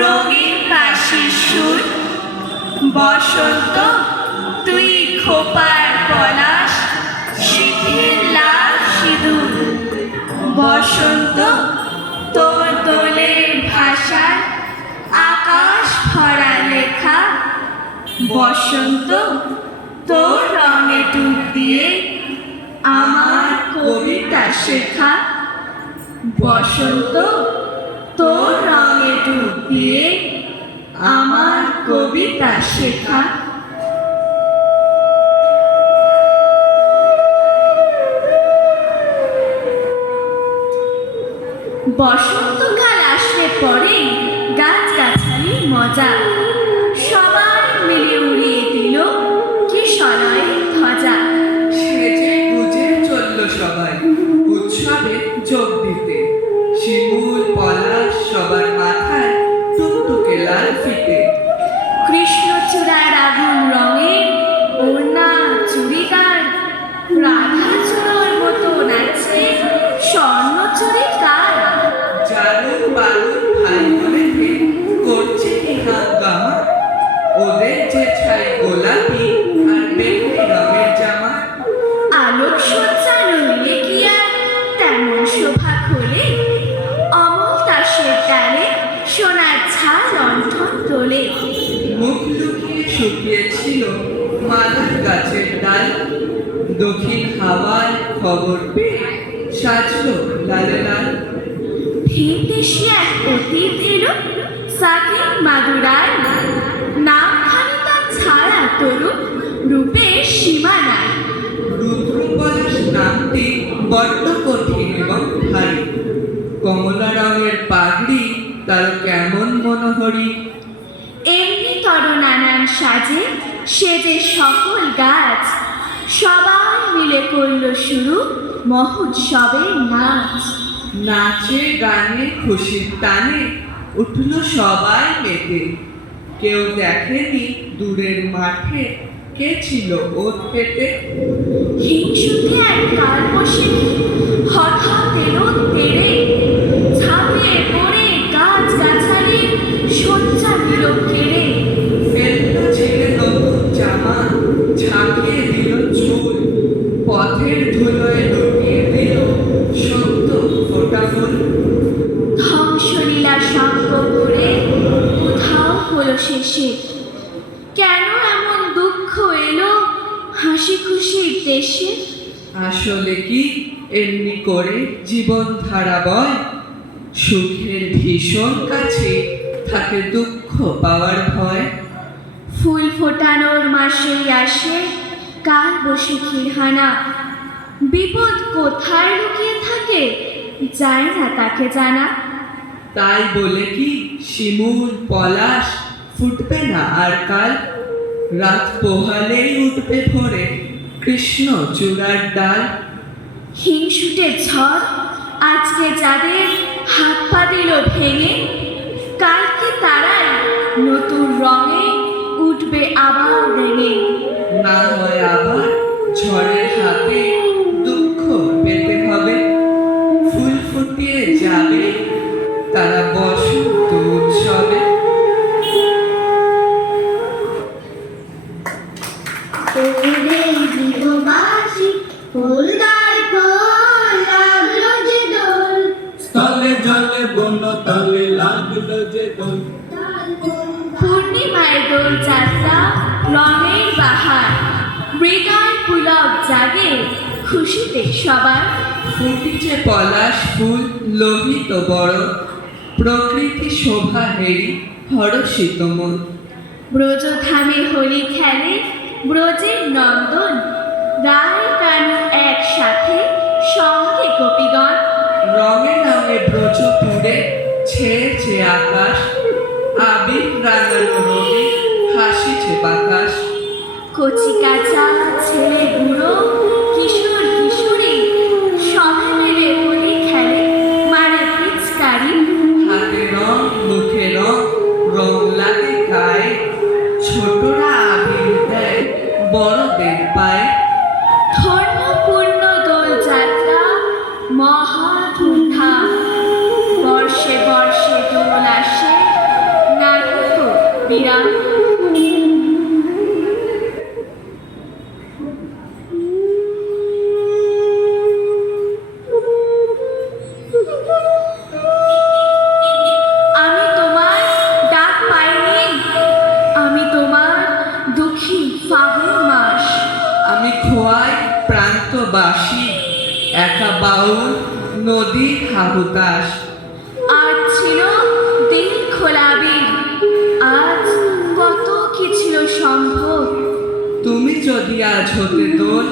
রঙিন বাঁশির সুর। বসন্ত তুই খোপার পলাশ, সিঁথির লাল সিঁদুর। বসন্ত তোর দোলের ভাষায় আকাশ ভরা লেখা। বসন্ত তোর রঙে ডুব দিয়ে আমার কবিতা শেখা। বসন্ত তোর রঙে ডুব দিয়ে আমার কবিতা শেখা। বসন্তকাল আসলে পরে গাছগাছালির মজা, সবাই মিলে উড়িয়ে দিল কিশলয়ের ধ্বজা। সেজে গুজে চলল সবাই উৎসবে যোগ দিতে। শিমুল পলাশ সবার মাথায় টুকটুকে লাল ফিতে। কৃষ্ণচূড়ার আগুন রঙে ওড়না চুড়িদার, রাধা চূড়োর মতো নাচে স্বর্ণচূড়ি কার। জারুল বারুল ভাই বোনেতে করছে কি হাঙ্গামা। ওদের যে ছাই গোলাপি আর বেগুনি রঙের জামা। আলোকসজ্জা নইলে কি আর তেমন শোভা খোলে। অমল তাসের ডালে সোনার ঝাঁ লণ্ঠন তোলে। মুখ লুকিয়ে শুকিয়েছিল মাদার গাছের ডাল। দক্ষিণ হাওয়ায় খবর পেয়ে সাজলো লালে লাল। ভিনদেশি এক অতীত এলো সাকিব মাদুরার। নামখানি তার ছাড়া তরু রূপের সীমা নাই। রুদ্রপলাশ নামটি বড্ড কঠিন এবং ভারী। কমলা রঙের পাগড়ি তার কেমন মনোহরী। এমনি তর নানান সাজে সেজে সকল গাছ, সবাই মিলে করল শুরু মহোৎসবের নাচ। নাচে গানে খুশির টানে উঠল সবাই মেতে। কেউ দেখেনি দূরের মাঠে কে ছিল ওত পেতে। হিংসুটে এক কাল বসে হঠাৎ এলো তেড়ে, ঝাঁপিয়ে পড়ে গাছ গাছালি সজ্জা দিল কেড়ে। ফেললো ছেলে নতুন জামা, ঝাঁকিয়ে দিল চুল। পথের ধুলোয় লুটিয়ে দিল সত্য ফোটা ফুল। ধ্বংসলীলা সঙ্গ করে কোথাও হলো শেষে। কেন এমন দুঃখ এলো হাসি খুশির দেশে। আসলে কি এমনি করে জীবন ধারা বয়। সুখের ভীষণ কাছে থাকে দুঃখ পাওয়ার ভয়। ফুল ফোটানোর মাসেই আসে কাল বৈশাখীর হানা। বিপদ কোথায় লুকিয়ে থাকে যায় না তাকে জানা। তাই বলে কি শিমুল পলাশ ফুটবে না আর কাল। রাত পোহালেই উঠবে ভোরে কৃষ্ণ চূড়ার ডাল। হিংসুটে ঝড় আজকে যাদের হাত পা দিল ভেঙে, কালকে তারাই নতুন রঙে উঠবে আবার রেঙে। না হয় আবার ঝড়ের হাতে দুঃখ পেতে হবে। ফুল ফুটিয়ে যাবে তারা বসন্ত উৎসবে। স্থলে জলে বন্য তলে লাগলো যে দোল। পূর্ণিমায় দোল যাত্রা রঙের বাহার, মৃগার পুলক জাগে খুশিতে সবার। ফুটিছে পলাশ ফুল লোহিত বড়, প্রকৃতি শোভা হেরি হরষিত মন। ব্রজধামে হোলি খেলে ব্রজের নন্দন, রায় কানু একসাথে সঙ্গে গোপীগণ। রঙে রঙে ব্রজ পুরে ছেয়েছে আকাশ। আবির রাঙানো রঙে হাসিছে বাতাস। কচি কাঁচা ছেলে বুড়ো কিশোর কিশোরী সবাই মিলে হোলি খেলে মারে পিচকারি। হাতে রং মুখে রং, রং লাগে গায়ে। ছোটরা আবির দেয় বড়দের পায়ে। ধর্মপূর্ণ দোল যাত্রা মহা ধুমধাম, বর্ষে বর্ষে দোল আসে নদীর হাহুতাস। আজ ছিল দিন খোলাবি, আজ কত কি ছিল সম্ভব। তুমি যদি আজ হতে দোল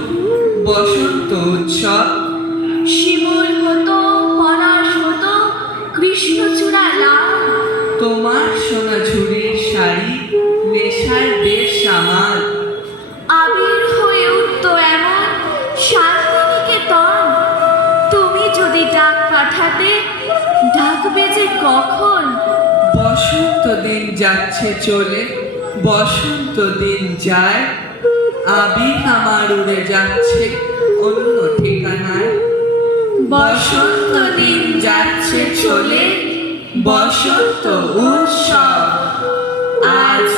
বসন্ত উৎসব, শিমুল হতো, পলাশ হতো, কৃষ্ণচূড়া লাল। তোমার সোনা ঝুড়ির শাড়ি নেশায় বেশ সামাল। আবির হয়ে উঠতো এমন শান্তিনিকেতন। তুমি যদি ডাক পাঠাতে, ডাকবে যে কখন। বসন্ত দিন যাচ্ছে চলে, বসন্ত দিন যায়, আবির আমার উড়ে যাচ্ছে অন্য ঠিকানায়। বসন্ত দিন যাচ্ছে চলে, বসন্ত উৎসব, আজ